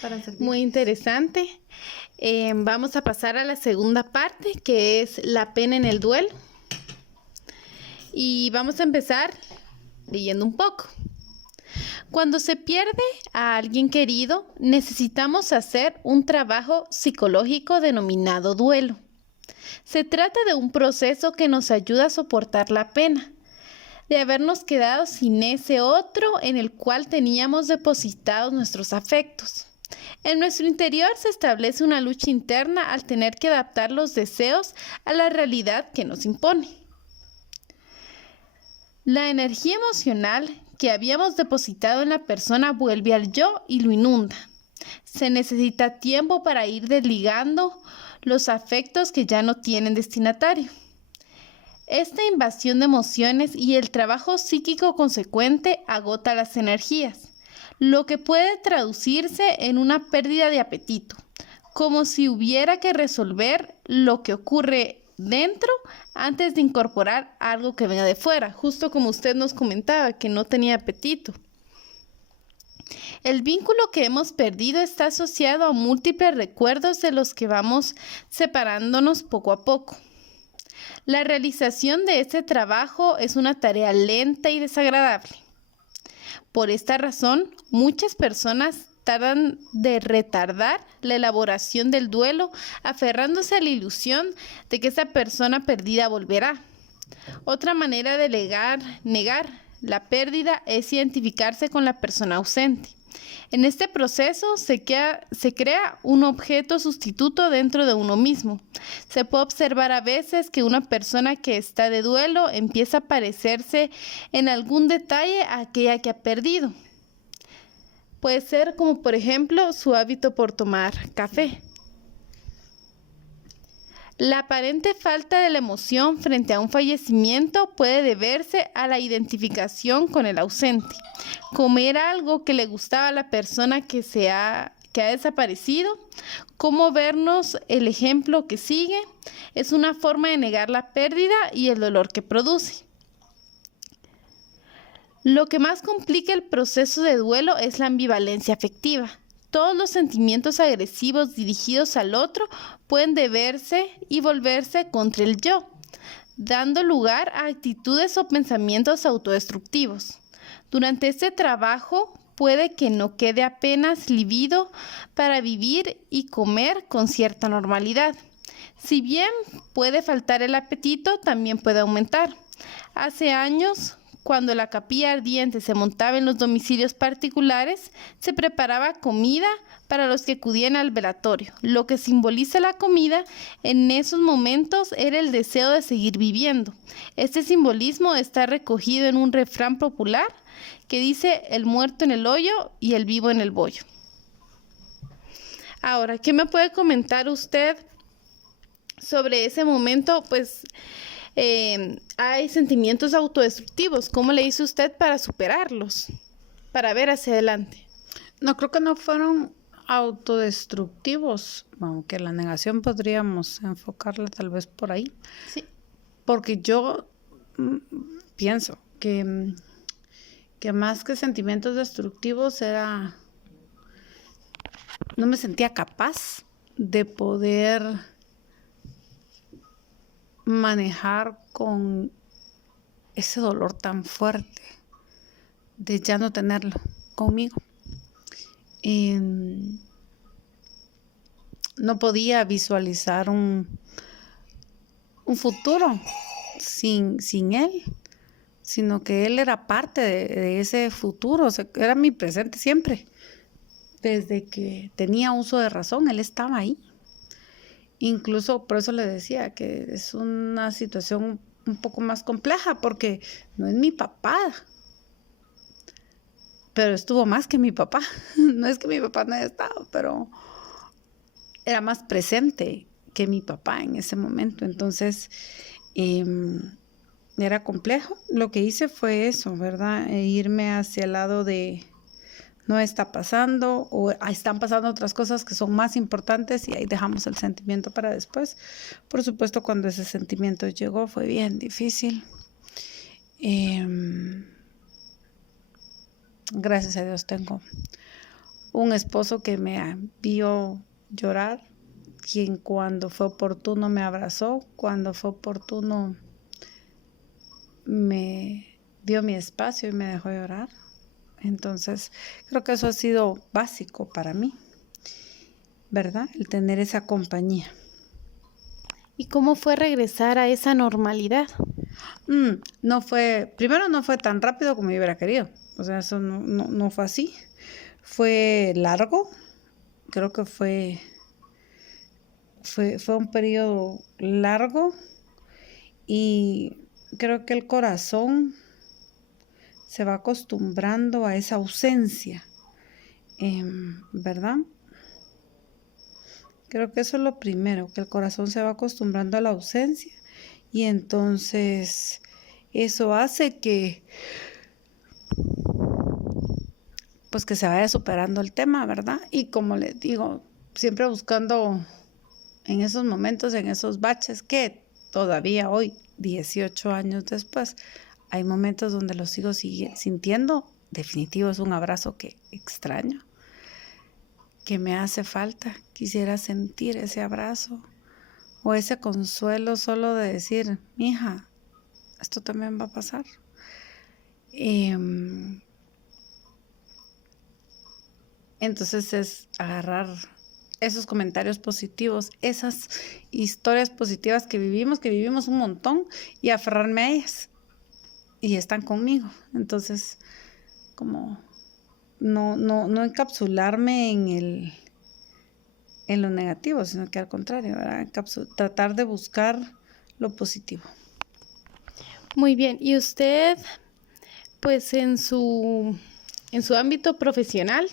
Para servir. Muy interesante. Vamos a pasar a la segunda parte, que es la pena en el duelo. Y vamos a empezar leyendo un poco. Cuando se pierde a alguien querido, necesitamos hacer un trabajo psicológico denominado duelo. Se trata de un proceso que nos ayuda a soportar la pena de habernos quedado sin ese otro en el cual teníamos depositados nuestros afectos. En nuestro interior se establece una lucha interna al tener que adaptar los deseos a la realidad que nos impone. La energía emocional que habíamos depositado en la persona vuelve al yo y lo inunda. Se necesita tiempo para ir desligando los afectos que ya no tienen destinatario. Esta invasión de emociones y el trabajo psíquico consecuente agota las energías, lo que puede traducirse en una pérdida de apetito, como si hubiera que resolver lo que ocurre dentro antes de incorporar algo que venga de fuera, justo como usted nos comentaba, que no tenía apetito. El vínculo que hemos perdido está asociado a múltiples recuerdos de los que vamos separándonos poco a poco. La realización de este trabajo es una tarea lenta y desagradable. Por esta razón, muchas personas tratan de retardar la elaboración del duelo, aferrándose a la ilusión de que esa persona perdida volverá. Otra manera de negar la pérdida es identificarse con la persona ausente. En este proceso se crea un objeto sustituto dentro de uno mismo. Se puede observar a veces que una persona que está de duelo empieza a parecerse en algún detalle a aquella que ha perdido. Puede ser como, por ejemplo, su hábito por tomar café. La aparente falta de la emoción frente a un fallecimiento puede deberse a la identificación con el ausente. Comer algo que le gustaba a la persona que ha desaparecido, cómo vernos el ejemplo que sigue, es una forma de negar la pérdida y el dolor que produce. Lo que más complica el proceso de duelo es la ambivalencia afectiva. Todos los sentimientos agresivos dirigidos al otro pueden deberse y volverse contra el yo, dando lugar a actitudes o pensamientos autodestructivos. Durante este trabajo puede que no quede apenas libido para vivir y comer con cierta normalidad. Si bien puede faltar el apetito, también puede aumentar. Hace años, cuando la capilla ardiente se montaba en los domicilios particulares, se preparaba comida para los que acudían al velatorio. Lo que simboliza la comida en esos momentos era el deseo de seguir viviendo. Este simbolismo está recogido en un refrán popular que dice: el muerto en el hoyo y el vivo en el bollo. Ahora, ¿qué me puede comentar usted sobre ese momento? Pues hay sentimientos autodestructivos. ¿Cómo le hizo usted para superarlos? Para ver hacia adelante. No, creo que no fueron autodestructivos, aunque la negación podríamos enfocarla tal vez por ahí. Sí. Porque yo pienso que más que sentimientos destructivos no me sentía capaz de poder manejar con ese dolor tan fuerte de ya no tenerlo conmigo. No podía visualizar un futuro sin él, sino que él era parte de ese futuro, o sea, era mi presente siempre. Desde que tenía uso de razón, él estaba ahí. Incluso por eso le decía que es una situación un poco más compleja, porque no es mi papá, pero estuvo más que mi papá. No es que mi papá no haya estado, pero era más presente que mi papá en ese momento. Entonces, era complejo. Lo que hice fue eso, ¿verdad? Irme hacia el lado de no está pasando o están pasando otras cosas que son más importantes y ahí dejamos el sentimiento para después. Por supuesto, cuando ese sentimiento llegó fue bien difícil. Gracias a Dios tengo un esposo que me vio llorar, quien cuando fue oportuno me abrazó, cuando fue oportuno me dio mi espacio y me dejó llorar. Entonces, creo que eso ha sido básico para mí, ¿verdad? El tener esa compañía. ¿Y cómo fue regresar a esa normalidad? Primero no fue tan rápido como yo hubiera querido. O sea, eso no fue así. Fue largo. Creo que fue un periodo largo y creo que el corazón se va acostumbrando a esa ausencia, ¿verdad? Creo que eso es lo primero, que el corazón se va acostumbrando a la ausencia y entonces eso hace que pues que se vaya superando el tema, ¿verdad? Y como les digo, siempre buscando en esos momentos, en esos baches que todavía hoy, 18 años después, hay momentos donde lo sigo sintiendo. Definitivo, es un abrazo que extraño, que me hace falta. Quisiera sentir ese abrazo o ese consuelo solo de decir, mija, esto también va a pasar. Entonces es agarrar esos comentarios positivos, esas historias positivas que vivimos un montón y aferrarme a ellas. Y están conmigo. Entonces, como no encapsularme en lo negativo, sino que al contrario, ¿verdad? Tratar de buscar lo positivo. Muy bien. ¿Y usted, pues en su ámbito profesional,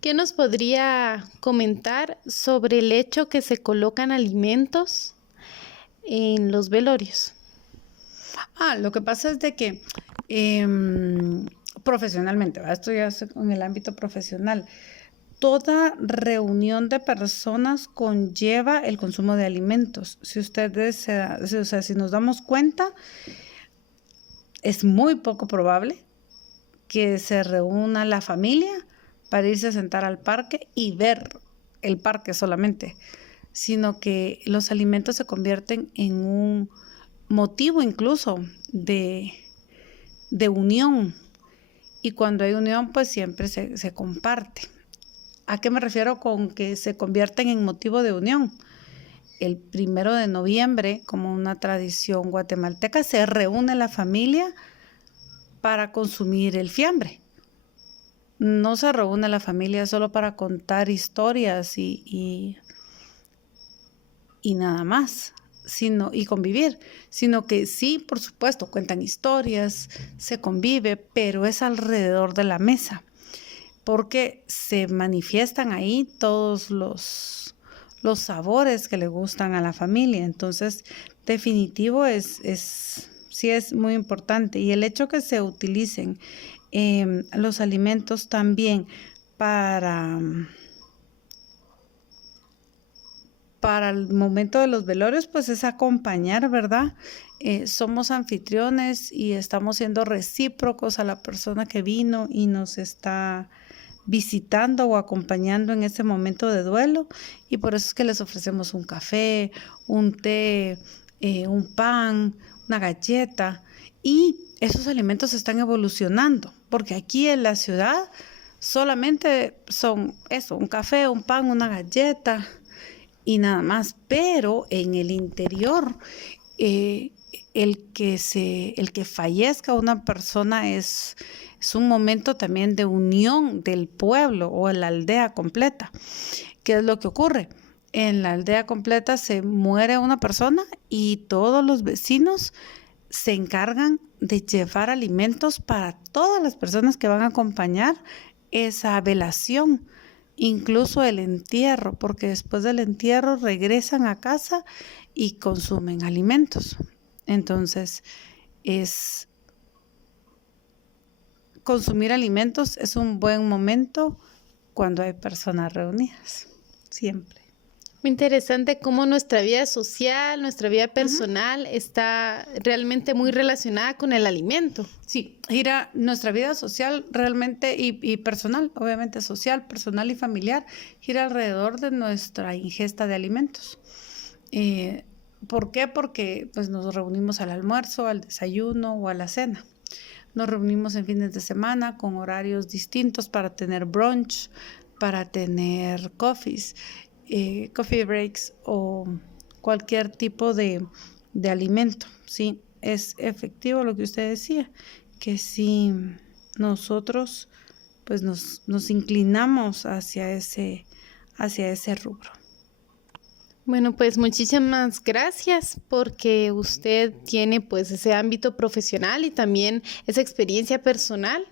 qué nos podría comentar sobre el hecho que se colocan alimentos en los velorios? Lo que pasa es de que profesionalmente, ¿verdad? Esto ya es en el ámbito profesional. Toda reunión de personas conlleva el consumo de alimentos. Si si nos damos cuenta, es muy poco probable que se reúna la familia para irse a sentar al parque y ver el parque solamente, sino que los alimentos se convierten en un motivo incluso de unión. Y cuando hay unión, pues siempre se comparte. ¿A qué me refiero con que se convierten en motivo de unión? El 1 de noviembre, como una tradición guatemalteca, se reúne la familia para consumir el fiambre. No se reúne la familia solo para contar historias y nada más, y convivir, sino que sí, por supuesto, cuentan historias, se convive, pero es alrededor de la mesa, porque se manifiestan ahí todos los sabores que le gustan a la familia. Entonces, definitivo sí es muy importante. Y el hecho que se utilicen los alimentos también para el momento de los velorios, pues es acompañar, ¿verdad? Somos anfitriones y estamos siendo recíprocos a la persona que vino y nos está visitando o acompañando en ese momento de duelo, y por eso es que les ofrecemos un café, un té, un pan, una galleta, y esos alimentos están evolucionando, porque aquí en la ciudad solamente son eso, un café, un pan, una galleta y nada más, pero en el interior el que fallezca una persona es un momento también de unión del pueblo o de la aldea completa. ¿Qué es lo que ocurre? En la aldea completa se muere una persona y todos los vecinos se encargan de llevar alimentos para todas las personas que van a acompañar esa velación, incluso el entierro, porque después del entierro regresan a casa y consumen alimentos. Entonces, consumir alimentos es un buen momento cuando hay personas reunidas, siempre. Muy interesante cómo nuestra vida social, nuestra vida personal está realmente muy relacionada con el alimento. Sí, gira nuestra vida social realmente y personal, obviamente social, personal y familiar, gira alrededor de nuestra ingesta de alimentos. ¿Por qué? Porque pues, nos reunimos al almuerzo, al desayuno o a la cena. Nos reunimos en fines de semana con horarios distintos para tener brunch, para tener coffee breaks o cualquier tipo de alimento, ¿sí? Es efectivo lo que usted decía, que si nosotros pues nos inclinamos hacia ese rubro. Bueno, pues muchísimas gracias porque usted tiene pues ese ámbito profesional y también esa experiencia personal.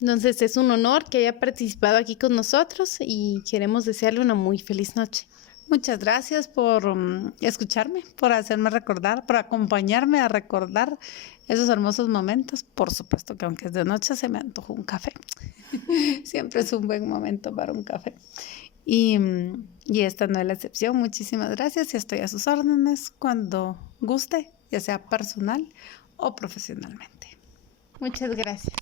Entonces es un honor que haya participado aquí con nosotros y queremos desearle una muy feliz noche. Muchas gracias por escucharme, por hacerme recordar, por acompañarme a recordar esos hermosos momentos. Por supuesto que aunque es de noche se me antojó un café. Siempre es un buen momento para un café. Y esta no es la excepción. Muchísimas gracias y estoy a sus órdenes cuando guste, ya sea personal o profesionalmente. Muchas gracias.